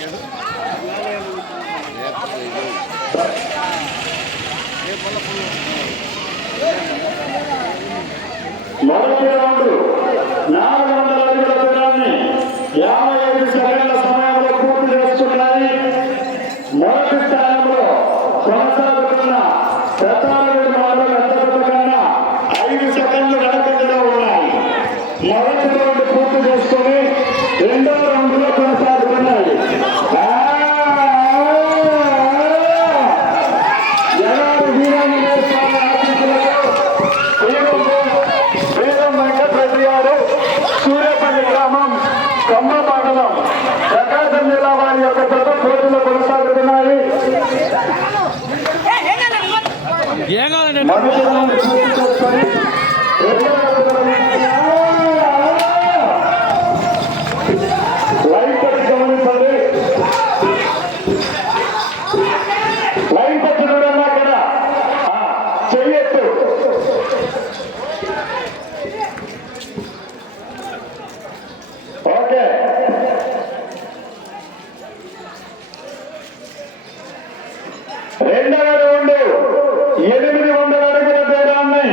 మొదటి రౌండ్ 400 అడుగుల దూరాన్ని 55 సెకండ్ల సమయంలో పూర్తి చేస్తున్నాయి. మొదటి స్థానంలో కొనసాగుతున్న ప్రతాపగూడ మండలం పెద్దపల్లి కన్నా 5 సెకండ్లు వెనకంజలో ఉన్నాయి. మొదటి రౌండ్ పూర్తి చేసుకుని రెండో రౌండ్ లో కొనసాగుతున్నాయి. సూర్యపల్లి గ్రామం కమ్మ మండలం ప్రకాశం జిల్లా వారి యొక్క ప్రథమ పోటీలు కొనసాగుతున్నాయి. లైన్ పెట్టి గమనించండి. లైన్ పెట్టి చూడండి. అక్కడ చెయ్యొచ్చు. ఓకే, రెండవ రౌండ్ 800 అడుగుల దూరాన్ని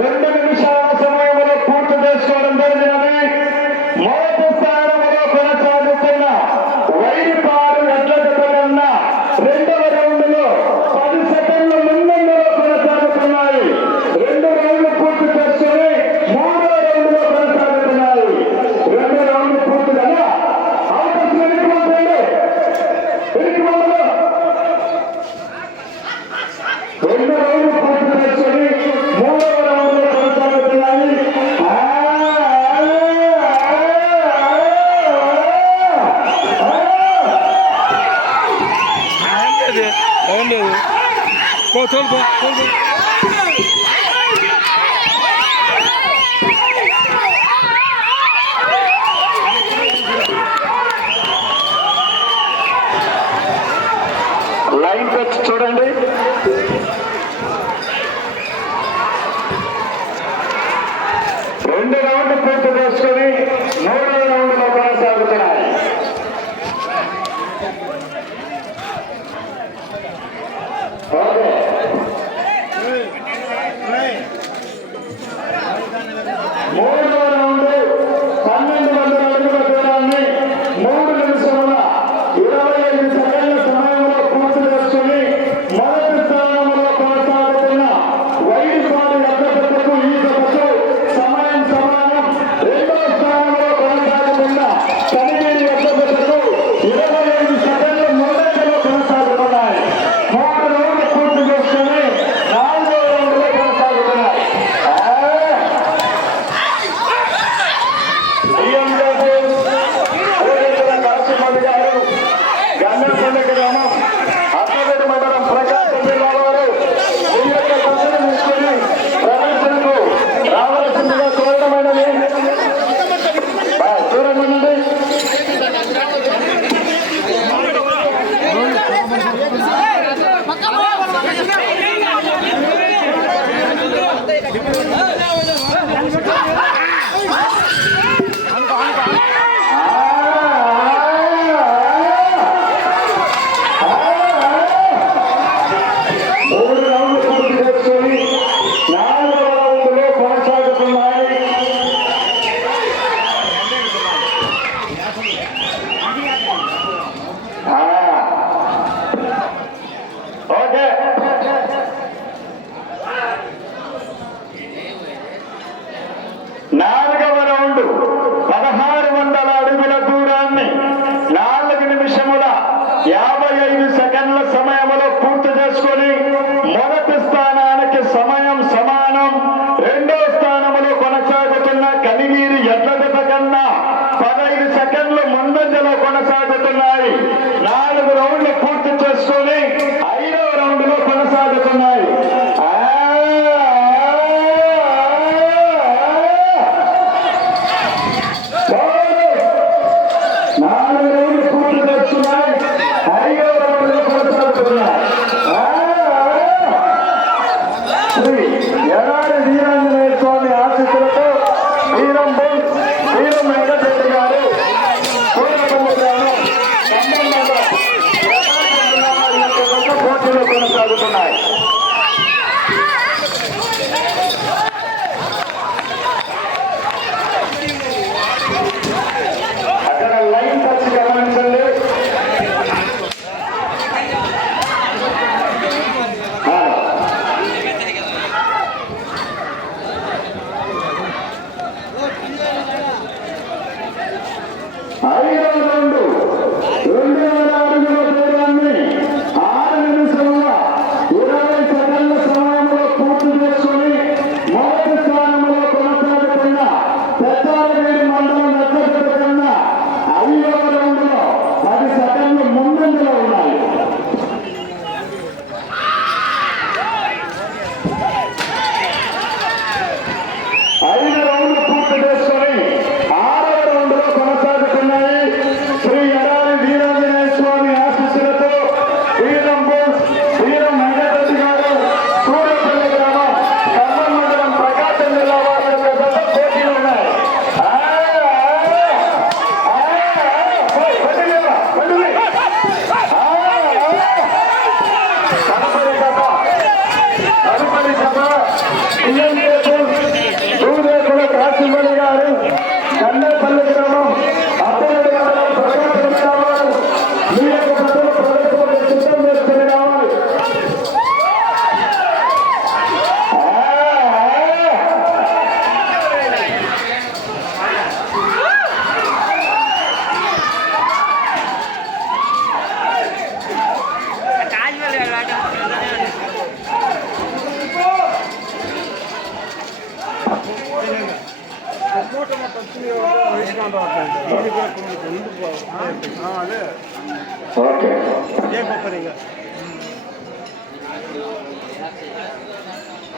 2 నిమిషాల సమయంలో పూర్తి చేసుకోవడం జరిగినది. మొదటి స్థానంలో కొనసాగుతున్న వైరిపాడు ఎడ్లగడ్డలన్న రెండవ రౌండ్ లో 10 సెకండ్ల ముందంలో కొనసాగుతున్నాయి. 2 రౌండ్లు పూర్తి చేసుకుని 3వ రౌండ్ లో కొనసాగుతున్నాయి. 2 రౌండ్లు పూర్తి కదా అవకాశం వెనుకమంటే వెనుకమంలో 2 రౌండ్లు పూర్తి చేసుకుని 3వ రౌండ్ లో కొనసాగుతున్నాయి. లైన్ పెట్టి చూడండి. రెండు రౌండ్లు పూర్తి చేసుకుని 3వ రౌండ్ లో కొనసాగుతున్నాయి. ఓకే, 3వ రౌండ్ 1200 అడుగుల దూరాన్ని 3 నిమిషాల 25 సెకండ్ల సమయంలో పూర్తి చేసుకుని మొదటి చేసుకున్నాయి. అక్కడ లైన్ టచ్ గమనించండి.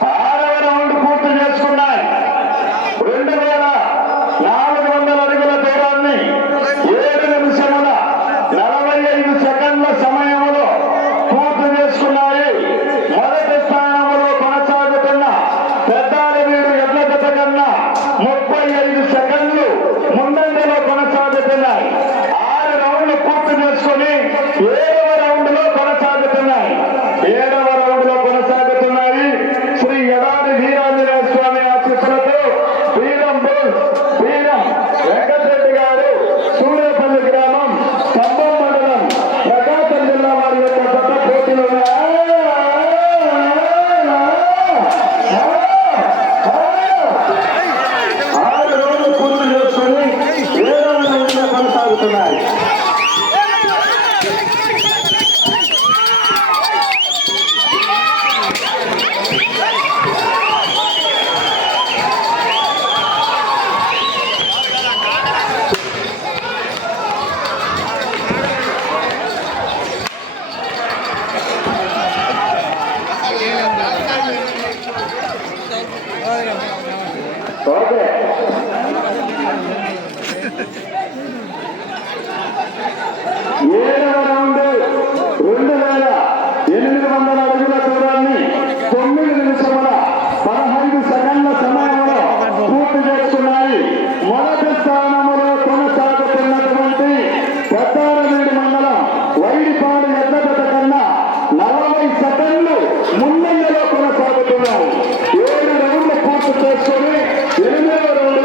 ఆరవ రౌండ్ పూర్తి చేసుకున్నాయి. 2400 అడుగుల దూరాన్ని 7 నిమిషముల 45 సెకండ్ల సమయంలో పూర్తి చేసుకున్నాయి. మొదటి స్థానంలో కొనసాగుతున్న పెద్దాలవీడు ఎడ్ల జత కన్నా 35 సెకండ్లు ముందంజలో కొనసాగుతున్నాయి. 6 రౌండ్లు పూర్తి చేసుకుని 7వ రౌండ్ లో కొనసాగుతున్నాయి. 7వ రౌండ్ లో కొనసాగుతున్నాయి. శ్రీ ఎడారి వీరాంజనేయ స్వామి ఆశీస్సులతో వీరం వెంకటరెడ్డి గారు సూర్యపల్లి గ్రామం స్తంభం మండలం ప్రకాశం జిల్లా వారి యొక్క జత పోటీలు ఉన్నాయి. 6 రౌండ్లు పూర్తి చేసుకుని 7వ రౌండ్ లో కొనసాగుతున్నాయి. ఓకే, 7వ రౌండ్ 2800 అడుగుల దూరాన్ని 9 నిమిషముల 15 సెకండ్ల సమయంలో పూర్తి చేసుకున్నాయి. మొదటి స్థానంలో కొనసాగుతున్నటువంటి పెద్దారవీడు మండలం వైడిపాడు ఎడ్ల జత కన్నా 40 సెకండ్లు ముందంజలో కొనసాగుతున్నాయి. 7 రౌండ్లు పూర్తి చేసుకుని 8వ రౌండ్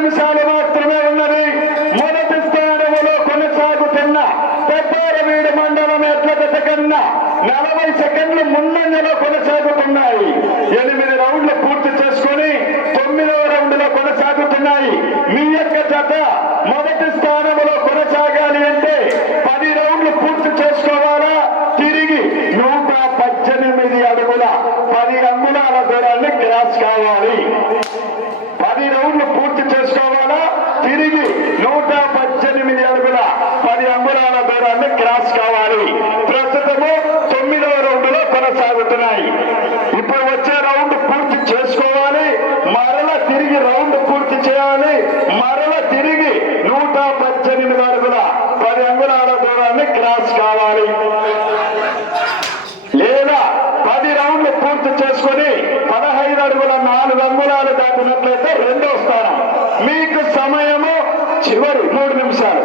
నిమిషాలు మాత్రమే ఉన్నది. మొదటి స్థానంలో కొనసాగుతున్న పెద్దారవీడు మండలం ఎడ్ల జత కన్నా 40 సెకండ్లు ముందంజలో కొనసాగుతున్నాయి. 8 రౌండ్లు పూర్తి చేసుకుని 9వ రౌండ్ లో కొనసాగుతున్నాయి. మీ యొక్క జత మొదటి స్థానంలో కొనసాగాలి అంటే 10 రౌండ్లు పూర్తి చేసుకోవాలా, తిరిగి 118 అడుగుల 10 అంగుళాల దూరాన్ని క్రాస్ కావాలి. 10 రౌండ్లు పూర్తి చేసుకోవాలా, తిరిగి 118 అడుగుల 10 అంగుళాల దూరాన్ని క్రాస్ కావాలి. ప్రస్తుతము 9వ రౌండ్ లో కొనసాగుతున్నాయి. ఇప్పుడు వచ్చే రౌండ్ పూర్తి చేసుకోవాలి, మరల తిరిగి రౌండ్ పూర్తి చేయాలి, మరల తిరిగి 118 అడుగుల 10 అంగుళాల దూరాన్ని క్రాస్ కావాలి. లేదా 10 రౌండ్లు పూర్తి చేసుకుని 15 అడుగుల 4 అంగుళాలు దాటినట్లయితే 2వ స్థానం. మీకు సమయము చివరి 3 నిమిషాలు.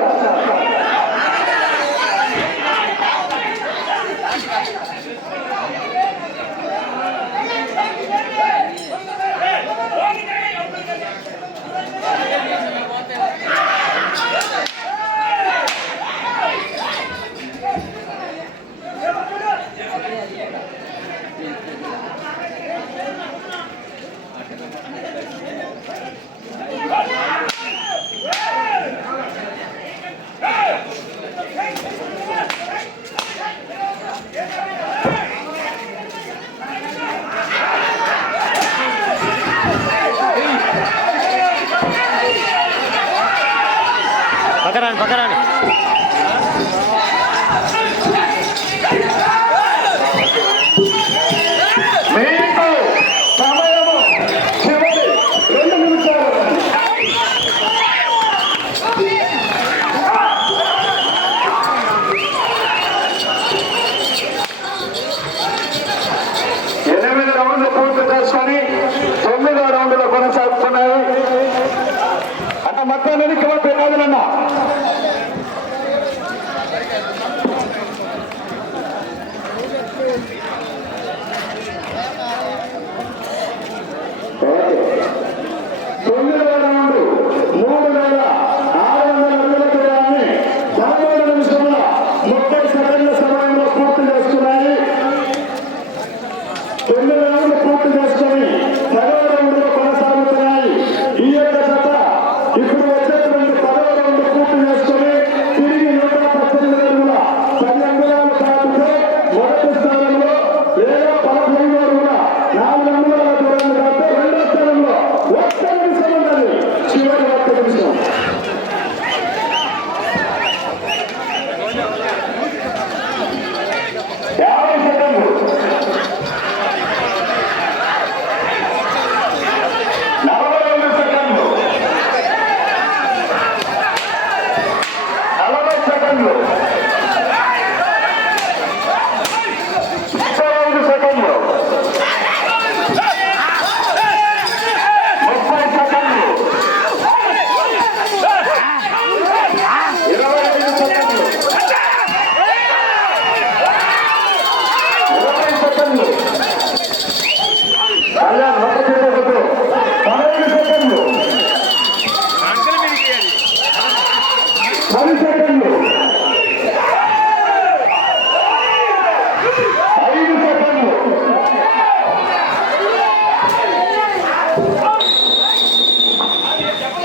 పక్కరాని మీకు సమయము చివరి 2 నిమిషాలు. ఎనిమిది రౌండ్లు పూర్తి చేసుకొని 9వ రౌండ్ లో కొనసాగుతున్నాయి. అన్న మొత్తం వెనక్కి రాదులన్నా.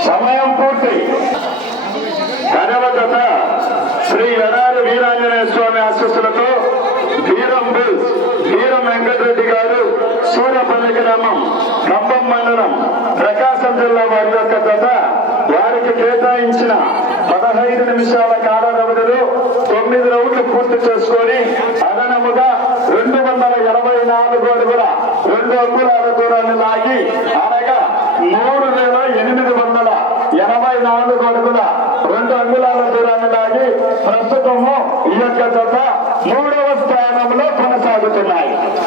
సమయం పూర్తి. కడవ జత శ్రీ ఎడారి వీరాంజనేయ స్వామి ఆశీస్సులతో వీరం బిల్స్ వీరం వెంకటరెడ్డి గారు సూర్యపల్లి గ్రామం ఖమ్మం మండలం ప్రకాశం జిల్లా వారి యొక్క జత వారికి కేటాయించిన 15 నిమిషాల కాల వ్యవధిలో 9 రౌండ్లు పూర్తి చేసుకొని అదనముగా 284 అడుగుల 2 అంగుళాల దూరాన్ని లాగి అనగా 3884 అడుగుల 2 అంగుళాల దూరాన్ని లాగి ప్రస్తుతము ఈ యొక్క జత 3వ స్థానంలో కొనసాగుతున్నాయి.